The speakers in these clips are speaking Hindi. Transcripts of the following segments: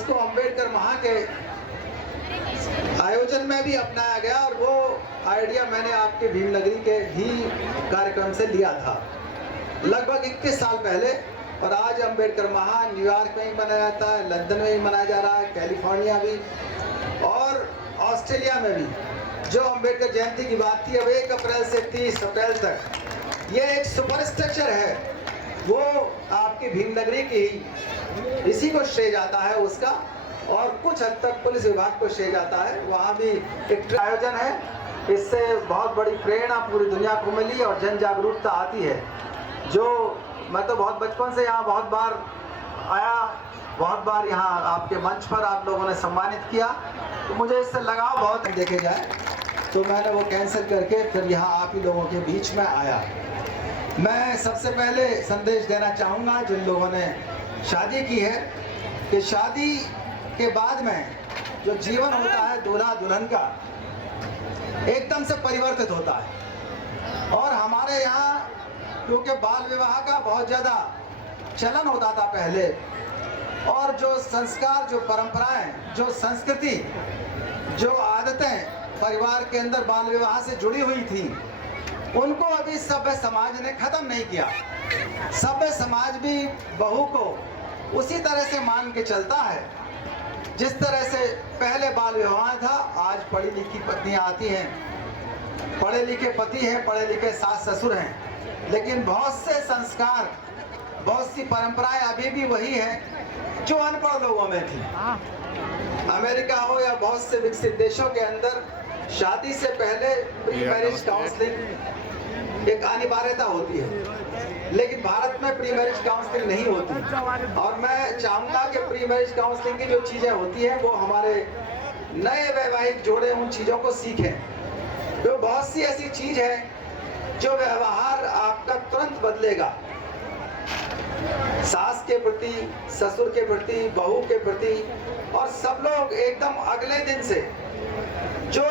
उसको अम्बेडकर महा के आयोजन में भी अपनाया गया और वो आइडिया मैंने आपके भीमनगरी के ही कार्यक्रम से लिया था लगभग 21 साल पहले। और आज अम्बेडकर महा न्यूयॉर्क में ही मनाया जाता है, लंदन में भी मनाया जा रहा है, कैलिफोर्निया भी और ऑस्ट्रेलिया में भी। जो अम्बेडकर जयंती की बात थी, अब 1 अप्रैल से 30 अप्रैल तक ये एक सुपर स्ट्रक्चर है, वो आपकी भीमनगरी की ही इसी को श्रेय जाता है उसका, और कुछ हद तक पुलिस विभाग को श्रेय जाता है। वहाँ भी एक आयोजन है, इससे बहुत बड़ी प्रेरणा पूरी दुनिया को मिली और जन जागरूकता आती है। जो मैं तो बहुत बचपन से यहाँ बहुत बार आया, बहुत बार यहाँ आपके मंच पर आप लोगों ने सम्मानित किया, तो मुझे इससे लगाव बहुत देखे जाए, तो मैंने वो कैंसिल करके फिर यहाँ आप ही लोगों के बीच में आया। मैं सबसे पहले संदेश देना चाहूँगा जिन लोगों ने शादी की है कि शादी के बाद में जो जीवन होता है दूल्हा दुल्हन का एकदम से परिवर्तित होता है। और हमारे यहाँ क्योंकि बाल विवाह का बहुत ज़्यादा चलन होता था पहले, और जो संस्कार, जो परंपराएं, जो संस्कृति, जो आदतें परिवार के अंदर बाल विवाह से जुड़ी हुई थी, उनको अभी सभ्य समाज ने खत्म नहीं किया। सभ्य समाज भी बहू को उसी तरह से मान के चलता है जिस तरह से पहले बाल विवाह था। आज पढ़ी लिखी पत्नियां आती हैं, पढ़े लिखे पति हैं, पढ़े लिखे सास ससुर हैं, लेकिन बहुत से संस्कार, बहुत सी परंपराएं अभी भी वही हैं जो अनपढ़ लोगों में थी। अमेरिका हो या बहुत से विकसित देशों के अंदर शादी से पहले प्री मैरिज काउंसलिंग एक अनिवार्यता होती है, लेकिन भारत में प्री मैरिज काउंसलिंग नहीं होती। और मैं चाहूँगा कि प्री मैरिज काउंसलिंग की जो चीज़ें होती हैं वो हमारे नए वैवाहिक जोड़े उन चीज़ों को सीखें। तो बहुत सी ऐसी चीज़ है जो व्यवहार आपका तुरंत बदलेगा, सास के प्रति, ससुर के प्रति, बहू के प्रति, और सब लोग एकदम अगले दिन से जो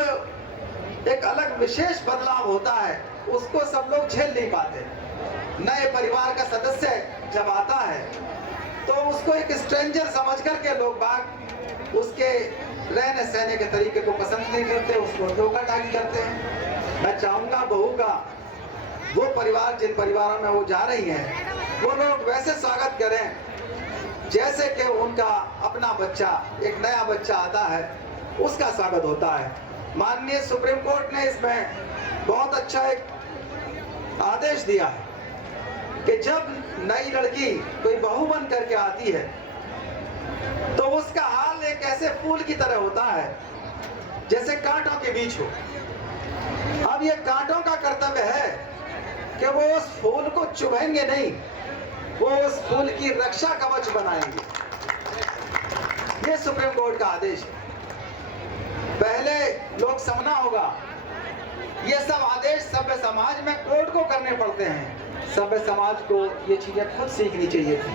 एक अलग विशेष बदलाव होता है उसको सब लोग झेल नहीं पाते। नए परिवार का सदस्य जब आता है तो उसको एक स्ट्रेंजर समझ करके लोग बाग उसके रहने सहने के तरीके को पसंद नहीं करते, उसको धोखा टाकी करते हैं। मैं चाहूँगा बहू का वो परिवार, जिन परिवारों में वो जा रही हैं, वो लोग वैसे स्वागत करें जैसे कि उनका अपना बच्चा, एक नया बच्चा आता है उसका स्वागत होता है। माननीय सुप्रीम कोर्ट ने इसमें बहुत अच्छा एक आदेश दिया है कि जब नई लड़की कोई बहू बन करके आती है तो उसका हाल एक ऐसे फूल की तरह होता है जैसे कांटों के बीच हो। अब ये कांटों का कर्तव्य है कि वो उस फूल को चुभेंगे नहीं, वो उस फूल की रक्षा कवच बनाएंगे। ये सुप्रीम कोर्ट का आदेश है। पहले लोग समझना होगा, ये सब आदेश सभ्य समाज में कोर्ट को करने पड़ते हैं। सभ्य समाज को ये चीजें खुद सीखनी चाहिए थी,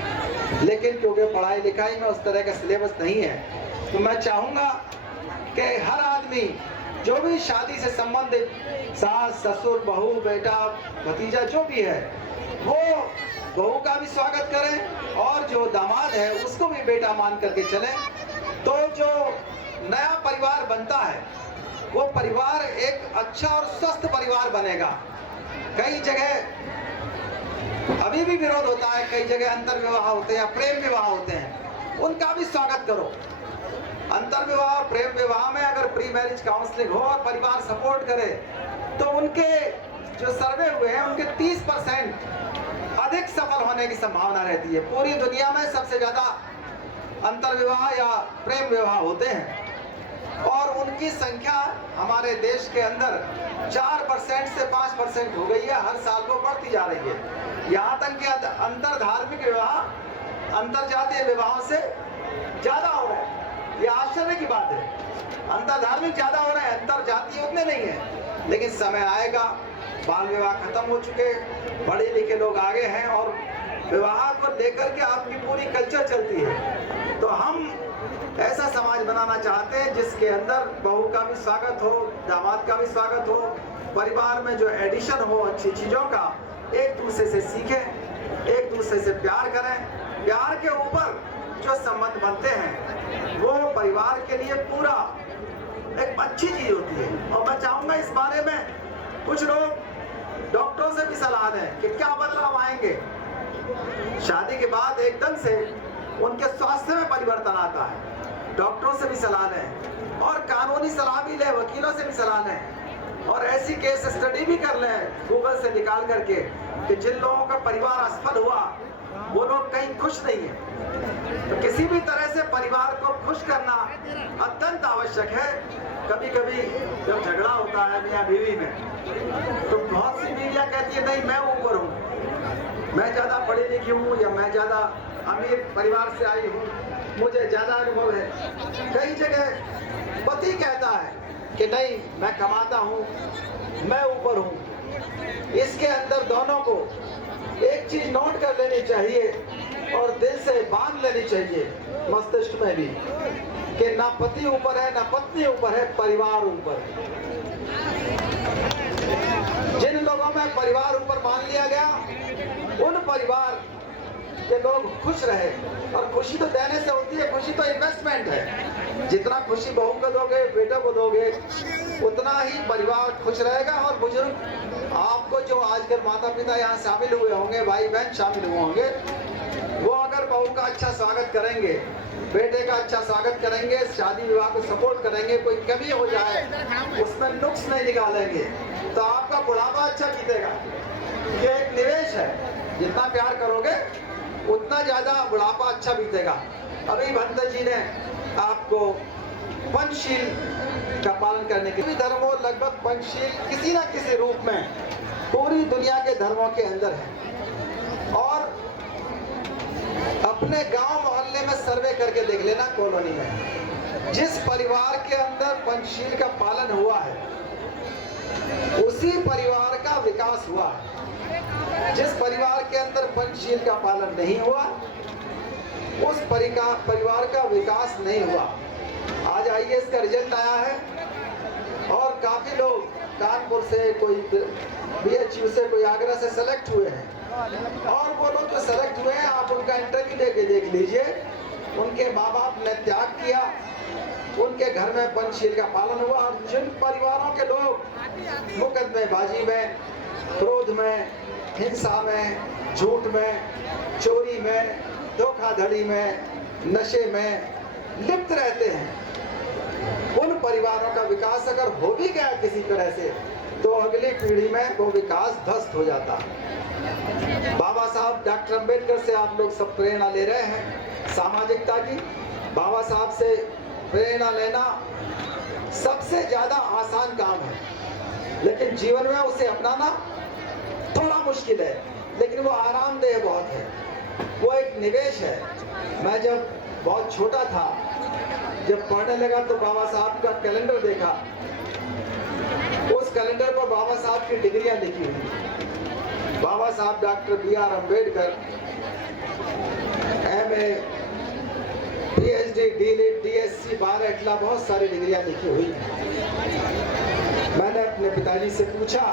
लेकिन क्योंकि पढ़ाई लिखाई में उस तरह का सिलेबस नहीं है, तो मैं चाहूंगा कि हर आदमी जो भी शादी से संबंधित सास, ससुर, बहू, बेटा, भतीजा जो भी है, वो बहू का भी स्वागत करें और जो दामाद है उसको भी बेटा मान करके चले। तो जो नया परिवार बनता है वो परिवार एक अच्छा और स्वस्थ परिवार बनेगा। कई जगह अभी भी विरोध होता है, कई जगह अंतर विवाह होते हैं, प्रेम विवाह होते हैं, उनका भी स्वागत करो। अंतर विवाह, प्रेम विवाह में अगर प्री मैरिज काउंसलिंग हो और परिवार सपोर्ट करे तो उनके जो सर्वे हुए हैं उनके 30% अधिक सफल होने की संभावना रहती है। पूरी दुनिया में सबसे ज्यादा अंतर विवाह या प्रेम विवाह होते हैं और उनकी संख्या हमारे देश के अंदर 4% से 5% हो गई है, हर साल वो बढ़ती जा रही है। यहाँ तक कि अंतर धार्मिक विवाह अंतर जातीय विवाहों से ज्यादा हो रहे हैं। ये आश्चर्य की बात है। अंतर धार्मिक ज्यादा हो रहे हैं, अंतर जातीय उतने नहीं है। लेकिन समय आएगा, बाल विवाह खत्म हो चुके, पढ़े लिखे लोग आगे हैं और विवाह को लेकर के आपकी पूरी कल्चर चलती है। तो हम ऐसा समाज बनाना चाहते हैं जिसके अंदर बहू का भी स्वागत हो, दामाद का भी स्वागत हो, परिवार में जो एडिशन हो अच्छी चीजों का, एक दूसरे से सीखें, एक दूसरे से प्यार करें। प्यार के ऊपर जो संबंध बनते हैं वो परिवार के लिए पूरा एक अच्छी चीज होती है। और मैं चाहूंगा इस बारे में कुछ लोग डॉक्टरों से भी सलाह दें कि क्या बदलाव आएंगे। शादी के बाद एकदम से उनके स्वास्थ्य में परिवर्तन आता है। डॉक्टरों से भी सलाह लें और कानूनी सलाह भी लें, वकीलों से भी सलाह लें और ऐसी केस स्टडी भी कर लें गूगल से निकाल करके कि जिन लोगों का परिवार असफल हुआ वो लोग कहीं खुश नहीं है। तो किसी भी तरह से परिवार को खुश करना अत्यंत आवश्यक है। कभी कभी जब झगड़ा होता है मियां बीवी में तो बहुत सी बीवियां कहती है नहीं मैं ऊपर हूँ, मैं ज्यादा पढ़ी लिखी हूँ या मैं ज्यादा अमीर परिवार से आई हूँ, मुझे ज्यादा अनुभव है। कई जगह पति कहता है कि नहीं मैं कमाता हूँ, मैं ऊपर हूँ। इसके अंदर दोनों को एक चीज नोट कर लेनी चाहिए और दिल से बांध लेनी चाहिए मस्तिष्क में भी कि ना पति ऊपर है ना पत्नी ऊपर है, परिवार ऊपर है। जिन लोगों में परिवार ऊपर मान लिया गया उन परिवार के लोग खुश रहे। और खुशी तो देने से होती है, खुशी तो इन्वेस्टमेंट है। जितना खुशी बहू को दोगे बेटे को दोगे उतना ही परिवार खुश रहेगा। और बुजुर्ग आपको जो आजकल माता पिता यहाँ शामिल हुए होंगे, भाई बहन शामिल हुए होंगे, वो अगर बहू का अच्छा स्वागत करेंगे, बेटे का अच्छा स्वागत करेंगे, शादी विवाह को सपोर्ट करेंगे, कोई कमी हो जाए उसमें नुक्स नहीं निकालेंगे तो आपका बुढ़ापा अच्छा बीतेगा। ये एक निवेश है, जितना प्यार करोगे उतना ज्यादा बुढ़ापा अच्छा बीतेगा। अभी भंत जी ने आपको पंचशील का पालन करने के लिए धर्मों लगभग पंचशील किसी ना किसी रूप में पूरी दुनिया के धर्मों के अंदर है। और अपने गांव मोहल्ले में सर्वे करके देख लेना, कॉलोनी में जिस परिवार के अंदर पंचशील का पालन हुआ है उसी परिवार का विकास हुआ है। जिस परिवार के अंदर पंचशील का पालन नहीं हुआ उस परिवार का विकास नहीं हुआ। आज आईएएस का रिजल्ट आया है और काफी लोग कानपुर से, कोई बीएचयू से, कोई आगरा से सेलेक्ट हुए हैं। और वो लोग जो सेलेक्ट हुए हैं आप उनका इंटरव्यू देके देख लीजिए। उनके माँ बाप ने त्याग किया, उनके घर में पंचशील का पालन हुआ। और जिन परिवारों के लोग मुकदमेबाजी में, क्रोध में, हिंसा में, झूठ में, चोरी में, धोखाधड़ी में, नशे में लिप्त रहते हैं, उन परिवारों का विकास अगर हो भी गया किसी तरह से तो अगली पीढ़ी में वो विकास ध्वस्त हो जाता। बाबा साहब डॉक्टर अंबेडकर से आप लोग सब प्रेरणा ले रहे हैं सामाजिकता की। बाबा साहब से प्रेरणा लेना सबसे ज्यादा आसान काम है, लेकिन जीवन में उसे अपनाना थोड़ा मुश्किल है, लेकिन वो आरामदेह बहुत है, वो एक निवेश है। मैं जब बहुत छोटा था, जब पढ़ने लगा तो बाबा साहब का कैलेंडर देखा, उस कैलेंडर पर बाबा साहब की डिग्रियां लिखी हुई। बाबा साहब doctor BR Ambedkar MA, PhD, DLIT, DSc, बार एटला बहुत सारी डिग्रियां लिखी हुई। मैंने अपने पिताजी से पूछा,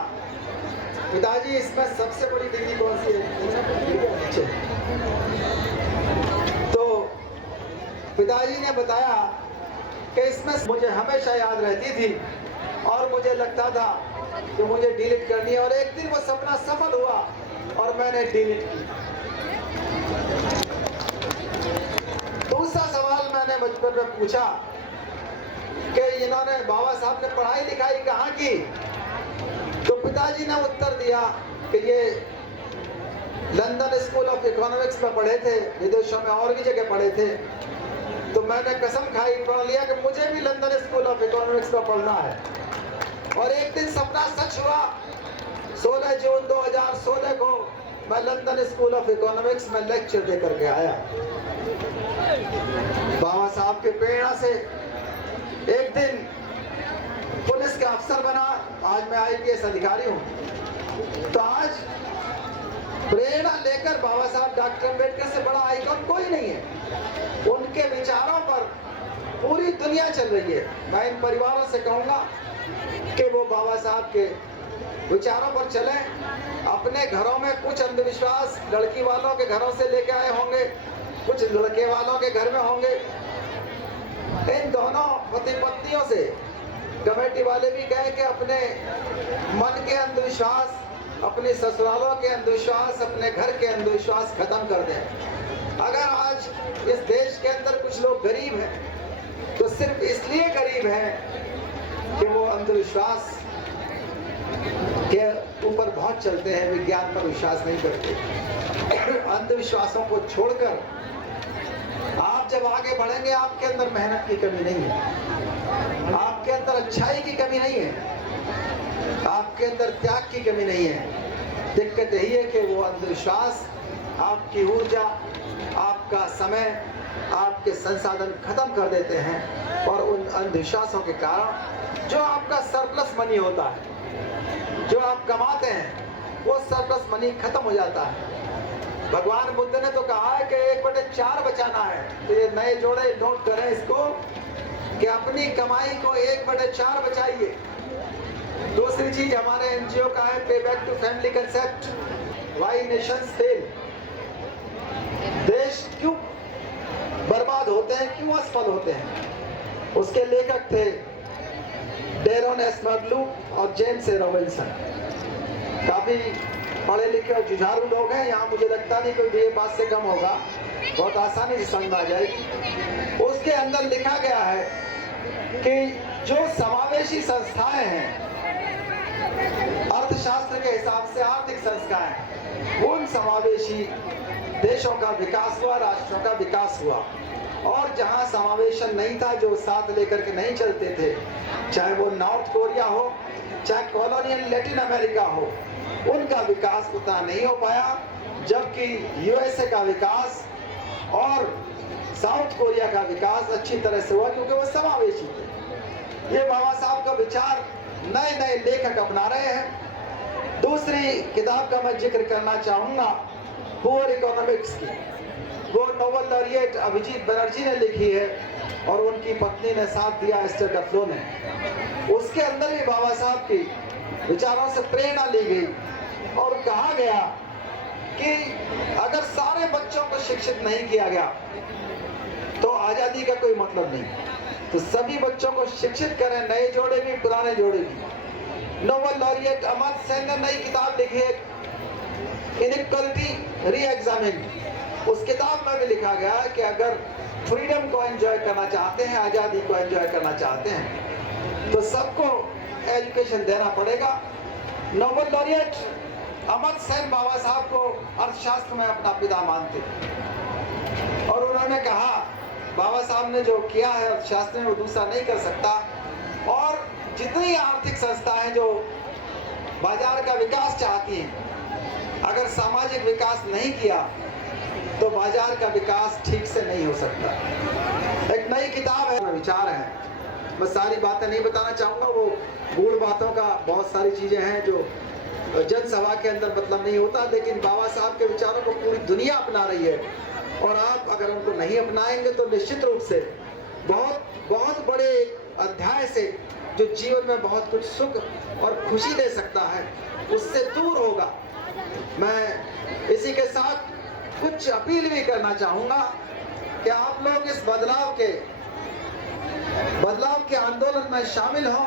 पिताजी इसमें सबसे बड़ी डिग्री कौन सी है? तो पिताजी ने बताया कि इसमें मुझे हमेशा याद रहती थी और मुझे लगता था कि मुझे डिलीट करनी है। और एक दिन वो सपना सफल हुआ और मैंने डिलीट की। दूसरा सवाल मैंने बचपन में पूछा कि इन्होंने, बाबा साहब ने पढ़ाई लिखाई कहाँ की? तो पिताजी ने उत्तर दिया कि ये लंदन स्कूल ऑफ इकोनॉमिक्स में पढ़े थे, विदेशों में और भी जगह पढ़े थे। तो मैंने कसम खाई, पढ़ लिया कि मुझे भी लंदन स्कूल ऑफ इकोनॉमिक्स में पढ़ना है। और एक दिन सपना सच हुआ। 16 जून 2016 को मैं लंदन स्कूल ऑफ इकोनॉमिक्स में लेक्चर देकर के आया। बाबा साहब के प्रेरणा से एक दिन पुलिस का अफसर बना, आज मैं IPS अधिकारी हूँ। तो आज प्रेरणा लेकर बाबा साहब डॉक्टर अम्बेडकर से बड़ा आइकॉन कोई नहीं है। उनके विचारों पर पूरी दुनिया चल रही है। मैं इन परिवारों से कहूँगा कि वो बाबा साहब के विचारों पर चलें। अपने घरों में कुछ अंधविश्वास लड़की वालों के घरों से लेके आए होंगे, कुछ लड़के वालों के घर में होंगे। इन दोनों पति पत्नियों से कमेटी वाले भी कहे कि अपने मन के अंधविश्वास, अपने ससुरालों के अंधविश्वास, अपने घर के अंधविश्वास खत्म कर दें। अगर आज इस देश के अंदर कुछ लोग गरीब हैं तो सिर्फ इसलिए गरीब हैं कि वो अंधविश्वास के ऊपर बहुत चलते हैं, विज्ञान पर विश्वास नहीं करते। अंधविश्वासों को छोड़कर आप जब आगे बढ़ेंगे, आपके अंदर मेहनत की कमी नहीं है, आपके अंदर अच्छाई की कमी नहीं है, आपके अंदर त्याग की कमी नहीं है। दिक्कत यही है कि वो अंधविश्वास आपकी ऊर्जा, आपका समय, आपके संसाधन खत्म कर देते हैं और उन अंधविश्वासों के कारण जो आपका सरप्लस मनी होता है, जो आप कमाते हैं, वो सरप्लस मनी खत्म हो जाता है। भगवान बुद्ध ने तो कहा है कि 1/4 बचाना है। तो ये नए जोड़े नोट करें इसको कि अपनी कमाई को 1/4 बचाइए। दूसरी चीज हमारे एनजीओ का है pay back to family concept, why nations fail. देश क्यों बर्बाद होते हैं, क्यों असफल होते हैं, उसके लेखक थे डेरोन एस्मर्गलू और जेम्स ए रॉबिन्सन। काफी पढ़े लिखे और जुझारू लोग हैं। यहाँ मुझे लगता नहीं कोई BA पास से कम होगा, बहुत आसानी से समझ आ जाएगी। उसके अंदर लिखा गया है कि जो समावेशी संस्थाएं हैं, अर्थशास्त्र के हिसाब से आर्थिक संस्थाएं, उन समावेशी देशों का विकास हुआ, राष्ट्रों का विकास हुआ। और जहां समावेशन नहीं था, जो साथ लेकर के नहीं चलते थे, चाहे वो नॉर्थ कोरिया हो, चाहे कॉलोनियल लैटिन अमेरिका हो, उनका विकास उतना नहीं हो पाया। जबकि USA का विकास और साउथ कोरिया का विकास अच्छी तरह से हुआ, क्योंकि वो समावेशी थे। ये बाबा साहब का विचार नए नए लेखक अपना रहे हैं। दूसरी किताब का मैं जिक्र करना चाहूंगा, पुअर इकोनॉमिक्स की। वो नोबेल लॉरिएट अभिजीत बनर्जी ने लिखी है और उनकी पत्नी ने साथ दिया, एस्टर डफलो ने। उसके अंदर भी बाबा साहब की विचारों से प्रेरणा ली गई और कहा गया कि अगर सारे बच्चों को शिक्षित नहीं किया गया तो आजादी का कोई मतलब नहीं। तो सभी बच्चों को शिक्षित करें, नए जोड़े भी, पुराने जोड़े भी। नोबेल लॉरिएट अमर्त्य सेन ने नई किताब लिखी है, इनइक्वालिटी री-एग्जामिन। उस किताब में भी लिखा गया है कि अगर फ्रीडम को एंजॉय करना चाहते हैं, आजादी को एंजॉय करना चाहते हैं, तो सबको एजुकेशन देना पड़ेगा। नोबेल लॉरिएट अमर्त्य सेन बाबा साहब को अर्थशास्त्र में अपना पिता मानते और उन्होंने कहा बाबा साहब ने जो किया है अर्थशास्त्र में, वो दूसरा नहीं कर सकता। और जितनी आर्थिक संस्थाएं जो बाजार का विकास चाहती हैं, अगर सामाजिक विकास नहीं किया तो बाजार का विकास ठीक से नहीं हो सकता। एक नई किताब है, विचार है, मैं सारी बातें नहीं बताना चाहूँगा, वो गूढ़ बातों का बहुत सारी चीज़ें हैं जो जनसभा के अंदर मतलब नहीं होता। लेकिन बाबा साहब के विचारों को पूरी दुनिया अपना रही है और आप अगर उनको नहीं अपनाएंगे तो निश्चित रूप से बहुत बड़े अध्याय से जो जीवन में बहुत कुछ सुख और खुशी दे सकता है, उससे दूर होगा। मैं इसी के साथ कुछ अपील भी करना चाहूँगा कि आप लोग इस बदलाव के आंदोलन में शामिल हों,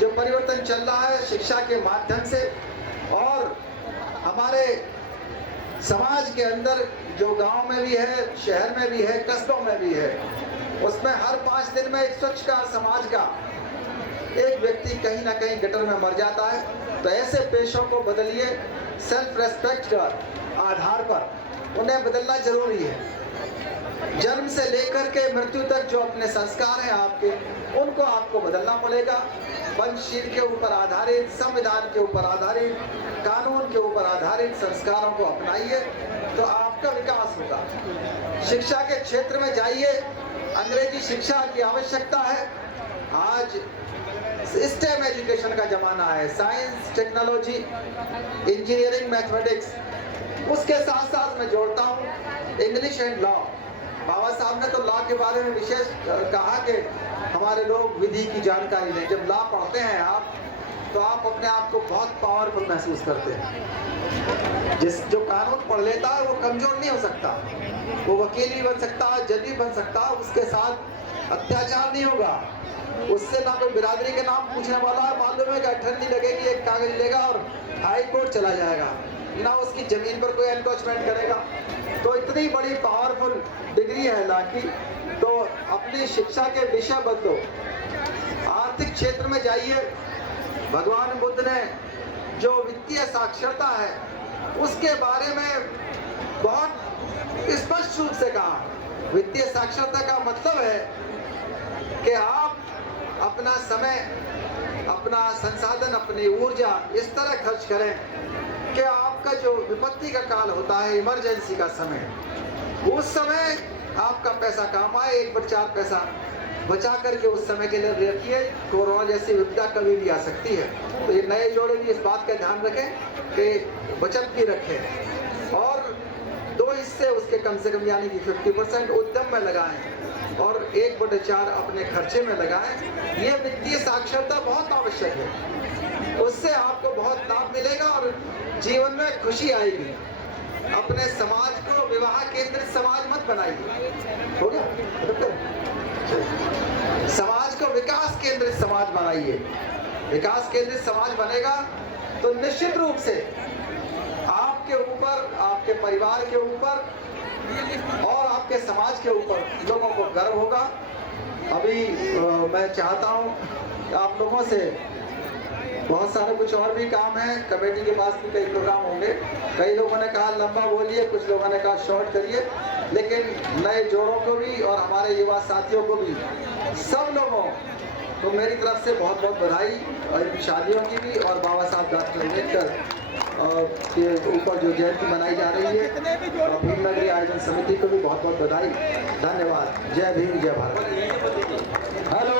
जो परिवर्तन चल रहा है शिक्षा के माध्यम से। और हमारे समाज के अंदर जो गांव में भी है, शहर में भी है, कस्बों में भी है, उसमें हर 5 दिन में एक स्वच्छ का समाज का एक व्यक्ति कहीं ना कहीं गटर में मर जाता है। तो ऐसे पेशों को बदलिए, सेल्फ रेस्पेक्ट का आधार पर उन्हें बदलना जरूरी है। जन्म से लेकर के मृत्यु तक जो अपने संस्कार हैं आपके, उनको आपको बदलना पड़ेगा। पंचशील के ऊपर आधारित, संविधान के ऊपर आधारित, कानून के ऊपर आधारित संस्कारों को अपनाइए तो आपका विकास होगा। शिक्षा के क्षेत्र में जाइए, अंग्रेजी शिक्षा की आवश्यकता है। आज स्टेम एजुकेशन का जमाना है, साइंस, टेक्नोलॉजी, इंजीनियरिंग, मैथमेटिक्स। उसके साथ साथ मैं जोड़ता हूँ इंग्लिश एंड लॉ। बाबा साहब ने तो लॉ के बारे में विशेष कहा कि हमारे लोग विधि की जानकारी लें। जब लॉ पढ़ते हैं आप तो आप अपने आप को बहुत पावरफुल महसूस करते हैं। जो कानून पढ़ लेता है वो कमजोर नहीं हो सकता, वो वकील भी बन सकता है, जज भी बन सकता है, उसके साथ अत्याचार नहीं होगा, उससे ना कोई बिरादरी के नाम पूछने वाला है, मालूम है कि अठन्नी लगेगी, एक कागज लेगा और हाई कोर्ट चला जाएगा, ना उसकी जमीन पर कोई एनक्रोचमेंट करेगा। तो इतनी बड़ी पावरफुल डिग्री है लॉ की। तो अपनी शिक्षा के विषय बदलो, आर्थिक क्षेत्र में जाइए। भगवान बुद्ध ने जो वित्तीय साक्षरता है उसके बारे में बहुत स्पष्ट रूप से कहा। वित्तीय साक्षरता का मतलब है कि आप अपना समय, अपना संसाधन, अपनी ऊर्जा इस तरह खर्च करें कि आपका जो विपत्ति का काल होता है, इमरजेंसी का समय, उस समय आपका पैसा काम आए। 1/4 पैसा बचा करके उस समय के लिए रखिए। कोरोना जैसी विपदा कभी भी आ सकती है, तो ये नए जोड़े भी इस बात का ध्यान रखें कि बचत भी रखें और 2 हिस्से उसके कम से कम यानी कि 50% उद्यम में लगाएं और 1/4 अपने खर्चे में लगाएं। ये वित्तीय साक्षरता बहुत आवश्यक है, उससे आपको बहुत लाभ मिलेगा और जीवन में खुशी आएगी। अपने समाज को विवाह केंद्रित समाज मत बनाइए, हो गया? समाज को विकास केंद्रित समाज बनाइए। विकास केंद्रित समाज बनेगा तो निश्चित रूप से आपके ऊपर, आपके परिवार के ऊपर और आपके समाज के ऊपर लोगों को गर्व होगा। अभी मैं चाहता हूं आप लोगों से, बहुत सारे कुछ और भी काम है, कमेटी के पास भी कई प्रोग्राम होंगे। कई लोगों ने कहा लंबा बोलिए, कुछ लोगों ने कहा शॉर्ट करिए, लेकिन नए जोड़ों को भी और हमारे युवा साथियों को भी, सब लोगों को मेरी तरफ से बहुत बहुत बधाई, और इनकी शादियों की भी और बाबा साहब डॉक्टर अम्बेडकर के ऊपर जो जयंती मनाई जा रही है, और भीम नगरी आयोजन समिति को भी बहुत बहुत बधाई। धन्यवाद। जय भीम, जय भारत। हेलो।